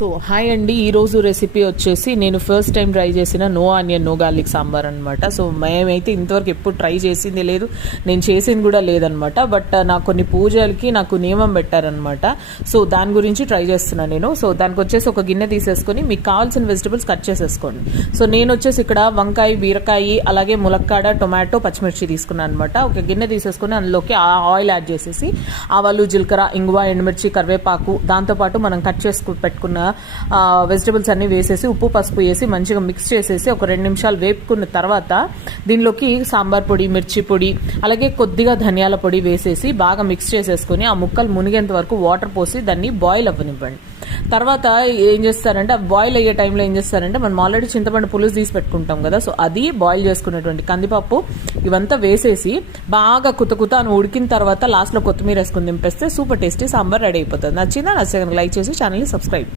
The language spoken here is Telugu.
సో హాయ్ అండి, ఈరోజు రెసిపీ వచ్చేసి నేను ఫస్ట్ టైం ట్రై చేసిన no onion no garlic sambar అనమాట. సో మేమైతే ఇంతవరకు ఎప్పుడు ట్రై చేసింది లేదు, నేను చేసింది కూడా లేదనమాట. బట్ నాకు కొన్ని పూజలకి నాకు నియమం పెట్టారనమాట. సో దాని గురించి ట్రై చేస్తున్నాను నేను. సో దానికి వచ్చేసి ఒక గిన్నె తీసేసుకొని మీకు కావాల్సిన వెజిటబుల్స్ కట్ చేసేసుకోండి. సో నేను వచ్చేసి ఇక్కడ వంకాయ, బీరకాయ, అలాగే ములక్కాడ, టొమాటో, పచ్చిమిర్చి తీసుకున్నాను అనమాట. ఒక గిన్నె తీసేసుకొని అందులోకి ఆయిల్ యాడ్ చేసేసి ఆవాలు, జీలకర్ర, ఇంగువ, ఎండుమిర్చి, కరివేపాకు, దాంతోపాటు మనం కట్ చేసుకు పెట్టుకున్న వెజిటబుల్స్ అన్ని వేసేసి ఉప్పు, పసుపు వేసి మంచిగా మిక్స్ చేసేసి ఒక 2 నిమిషాలు వేపుకున్న తర్వాత దీనిలోకి సాంబార్ పొడి, మిర్చి పొడి, అలాగే కొద్దిగా ధనియాల పొడి వేసేసి బాగా మిక్స్ చేసేసుకొని ఆ ముక్కలు మునిగేంత వరకు వాటర్ పోసి దాన్ని బాయిల్ అవ్వనివ్వండి. తర్వాత ఏం చేస్తారంటే బాయిల్ అయ్యే టైంలో ఏం చేస్తారంటే మనం ఆల్రెడీ చింతపండు పులుసు తీసి పెట్టుకుంటాం కదా, సో అది బాయిల్ చేసుకున్నటువంటి కందిపప్పు ఇవంతా వేసేసి బాగా కుత అని ఉడికిన తర్వాత లాస్ట్లో కొత్తిమీర వేసుకుని దింపేస్తే సూపర్ టేస్టీ సాంబార్ రెడీ అయిపోతుంది. నచ్చిందా? నచ్చగా లైక్ చేసి ఛానల్ని సబ్స్క్రైబ్.